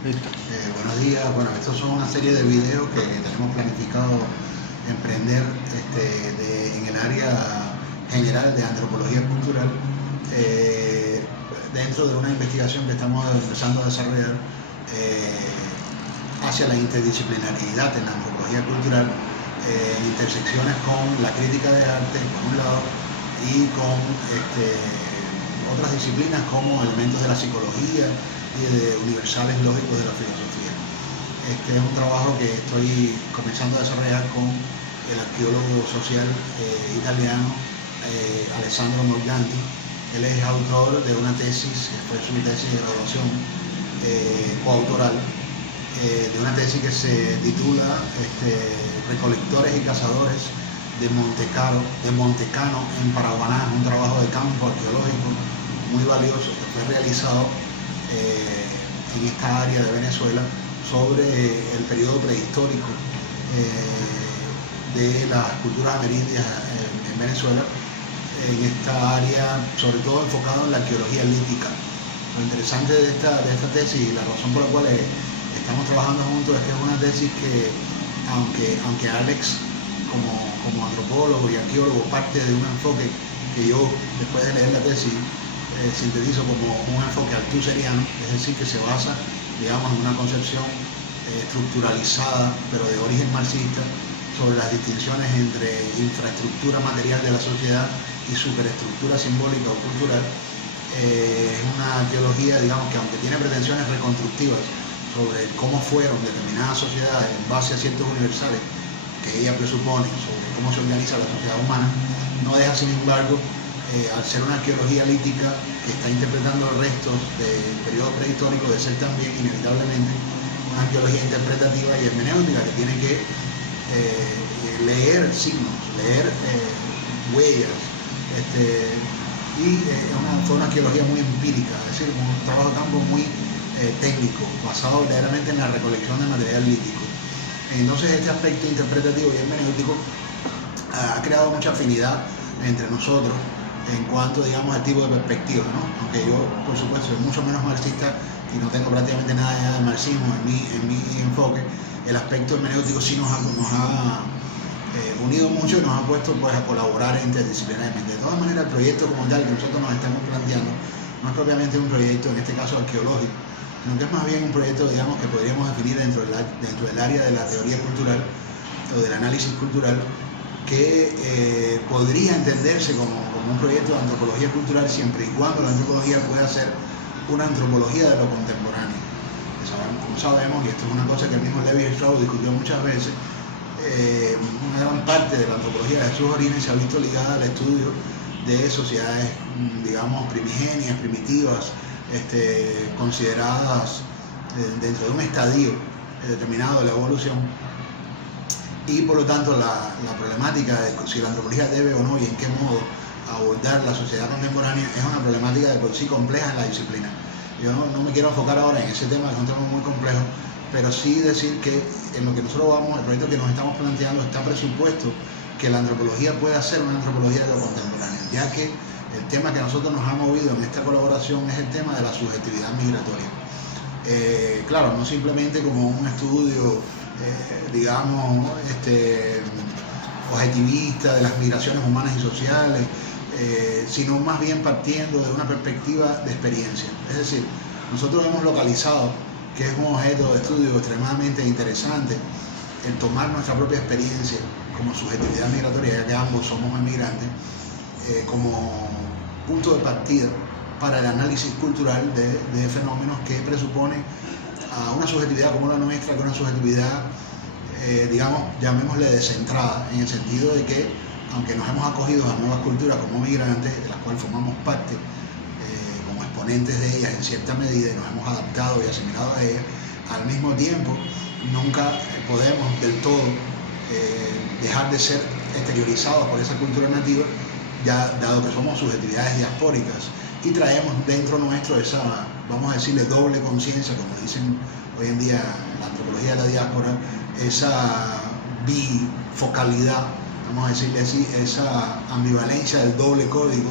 Listo. Buenos días. Bueno, estos son una serie de videos que tenemos planificado emprender en el área general de antropología cultural, dentro de una investigación que estamos empezando a desarrollar hacia la interdisciplinariedad en la antropología cultural, intersecciones con la crítica de arte, por un lado, y con otras disciplinas como elementos de la psicología y de universales lógicos de la filosofía. Este es un trabajo que estoy comenzando a desarrollar con el arqueólogo social italiano Alessandro Morganti. Él es autor de una tesis, que fue su tesis de graduación coautoral, de una tesis que se titula Recolectores y Cazadores de Montecano en Paraguaná, un trabajo de campo arqueológico muy valioso que fue realizado en esta área de Venezuela sobre el periodo prehistórico de las culturas amerindias en Venezuela, en esta área sobre todo enfocado en la arqueología lítica. Lo interesante de esta tesis y la razón por la cual estamos trabajando juntos es que es una tesis que, aunque Alex como antropólogo y arqueólogo parte de un enfoque que yo, después de leer la tesis, sintetizo como un enfoque althuseriano, es decir, que se basa, digamos, en una concepción estructuralizada, pero de origen marxista, sobre las distinciones entre infraestructura material de la sociedad y superestructura simbólica o cultural. Es una arqueología, digamos, que aunque tiene pretensiones reconstructivas sobre cómo fueron determinadas sociedades en base a ciertos universales que ella presupone sobre cómo se organiza la sociedad humana, no deja, sin embargo, al ser una arqueología lítica que está interpretando los restos del periodo prehistórico, de ser también inevitablemente una arqueología interpretativa y hermenéutica que tiene que leer signos, leer huellas, fue una arqueología muy empírica, es decir, un trabajo de campo muy técnico, basado verdaderamente en la recolección de material lítico. Entonces este aspecto interpretativo y hermenéutico ha creado mucha afinidad entre nosotros en cuanto, digamos, al tipo de perspectiva, ¿no? Aunque yo, por supuesto, soy mucho menos marxista y no tengo prácticamente nada de marxismo en mi enfoque, el aspecto hermenéutico sí nos ha unido mucho y nos ha puesto, pues, a colaborar interdisciplinariamente. De todas maneras, el proyecto como tal que nosotros nos estamos planteando no es propiamente un proyecto, en este caso arqueológico, sino que es más bien un proyecto, digamos, que podríamos definir dentro del área de la teoría cultural o del análisis cultural, que podría entenderse como un proyecto de antropología cultural siempre y cuando la antropología pueda ser una antropología de lo contemporáneo. Como sabemos, y esto es una cosa que el mismo Lévi-Strauss discutió muchas veces, una gran parte de la antropología de sus orígenes se ha visto ligada al estudio de sociedades, digamos, primigenias, primitivas, consideradas dentro de un estadio determinado de la evolución. Y por lo tanto la problemática de si la antropología debe o no y en qué modo abordar la sociedad contemporánea es una problemática de por sí compleja en la disciplina. Yo no me quiero enfocar ahora en ese tema, que es un tema muy complejo, pero sí decir que en lo que nosotros vamos, el proyecto que nos estamos planteando, está presupuesto que la antropología pueda ser una antropología de lo contemporáneo, ya que el tema que a nosotros nos ha movido en esta colaboración es el tema de la subjetividad migratoria. Claro, no simplemente como un estudio digamos, objetivista de las migraciones humanas y sociales, sino más bien partiendo de una perspectiva de experiencia. Es decir, nosotros hemos localizado que es un objeto de estudio extremadamente interesante el tomar nuestra propia experiencia como subjetividad migratoria, ya que ambos somos emigrantes, como punto de partida para el análisis cultural de fenómenos que presuponen a una subjetividad como la nuestra, que es una subjetividad, digamos, llamémosle descentrada, en el sentido de que, aunque nos hemos acogido a nuevas culturas como migrantes, de las cuales formamos parte como exponentes de ellas en cierta medida y nos hemos adaptado y asimilado a ellas, al mismo tiempo nunca podemos del todo dejar de ser exteriorizados por esa cultura nativa, ya dado que somos subjetividades diaspóricas y traemos dentro nuestro esa, vamos a decirle, doble conciencia, como dicen hoy en día en la antropología de la diáspora, esa bifocalidad, vamos a decirle así, esa ambivalencia del doble código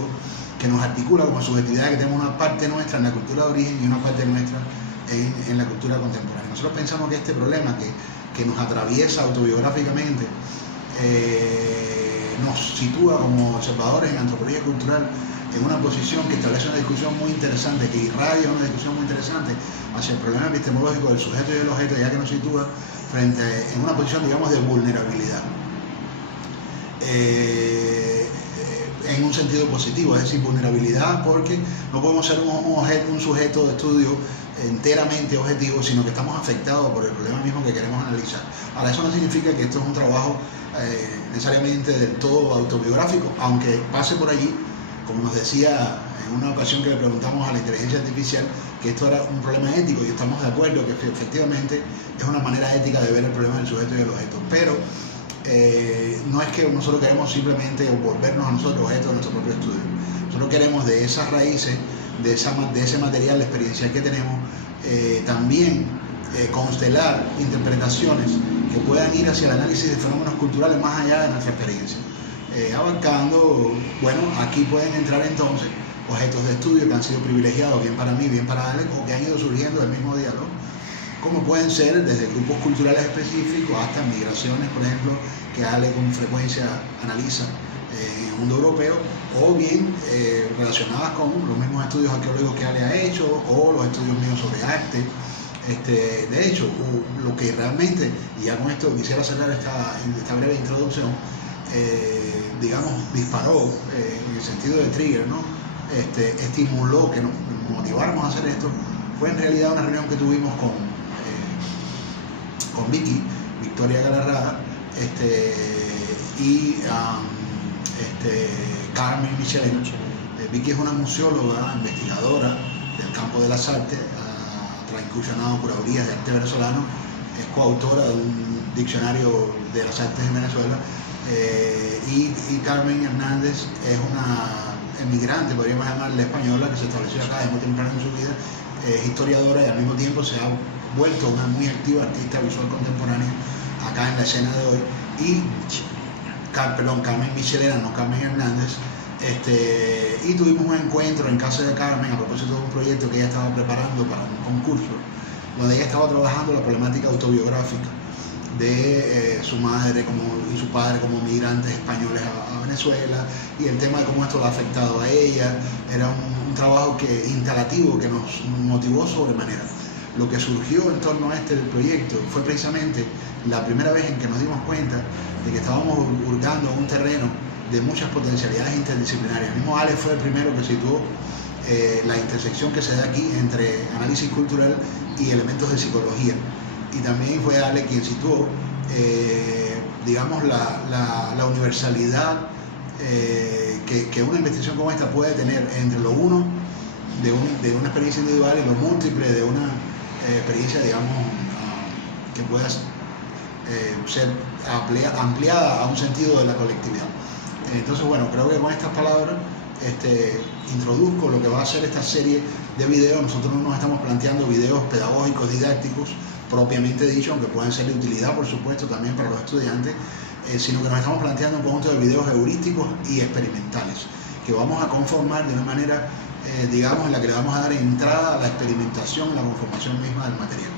que nos articula como subjetividad, que tenemos una parte nuestra en la cultura de origen y una parte nuestra en la cultura contemporánea. Nosotros pensamos que este problema que nos atraviesa autobiográficamente nos sitúa como observadores en antropología cultural en una posición que establece una discusión muy interesante, que irradia una discusión muy interesante hacia el problema epistemológico del sujeto y del objeto, ya que nos sitúa en una posición, digamos, de vulnerabilidad. En un sentido positivo, es decir, vulnerabilidad porque no podemos ser un sujeto de estudio enteramente objetivo, sino que estamos afectados por el problema mismo que queremos analizar. Ahora, eso no significa que esto es un trabajo necesariamente del todo autobiográfico, aunque pase por allí, como nos decía en una ocasión que le preguntamos a la inteligencia artificial que esto era un problema ético, y estamos de acuerdo que efectivamente es una manera ética de ver el problema del sujeto y del objeto, pero no es que nosotros queremos simplemente volvernos a nosotros objetos de nuestro propio estudio. Nosotros queremos de esas raíces, de ese material experiencial que tenemos, también constelar interpretaciones que puedan ir hacia el análisis de fenómenos culturales más allá de nuestra experiencia, abarcando, bueno, aquí pueden entrar entonces objetos de estudio que han sido privilegiados, bien para mí, bien para Alex, o que han ido surgiendo del mismo diálogo, como pueden ser desde grupos culturales específicos hasta migraciones, por ejemplo, que Ale con frecuencia analiza en el mundo europeo, o bien relacionadas con los mismos estudios arqueológicos que Ale ha hecho, o los estudios míos sobre arte. De hecho, lo que realmente, y ya con esto quisiera cerrar esta breve introducción, digamos, disparó en el sentido de trigger, ¿no? Estimuló que nos motiváramos a hacer esto, fue en realidad una reunión que tuvimos con Victoria Galarraga, y Carmen Michelena. Vicky es una museóloga, investigadora del campo de las artes, ha incursionado curadurías de arte venezolano, es coautora de un diccionario de las artes en Venezuela, y Carmen Hernández es una emigrante, podríamos llamarla española, que se estableció acá desde muy temprano en su vida, es historiadora y al mismo tiempo se ha vuelto una muy activa artista visual contemporánea acá en la escena de hoy. Y Carmen Michelena, no Carmen Hernández, y tuvimos un encuentro en casa de Carmen a propósito de un proyecto que ella estaba preparando para un concurso, donde ella estaba trabajando la problemática autobiográfica de su madre y su padre como migrantes españoles a Venezuela, y el tema de cómo esto la ha afectado a ella. Era un trabajo instalativo que nos motivó sobremanera. Lo que surgió en torno a este proyecto fue precisamente la primera vez en que nos dimos cuenta de que estábamos hurgando en un terreno de muchas potencialidades interdisciplinarias. El mismo Alex fue el primero que situó la intersección que se da aquí entre análisis cultural y elementos de psicología. Y también fue Alex quien situó, digamos, la universalidad que una investigación como esta puede tener entre lo uno de una experiencia individual y lo múltiple de una experiencia, digamos, que pueda ser ampliada a un sentido de la colectividad. Entonces, bueno, creo que con estas palabras introduzco lo que va a ser esta serie de videos. Nosotros no nos estamos planteando videos pedagógicos, didácticos, propiamente dicho, aunque pueden ser de utilidad, por supuesto, también para los estudiantes, sino que nos estamos planteando un conjunto de videos heurísticos y experimentales, que vamos a conformar de una manera, digamos, en la que le vamos a dar entrada a la experimentación, la conformación misma del material.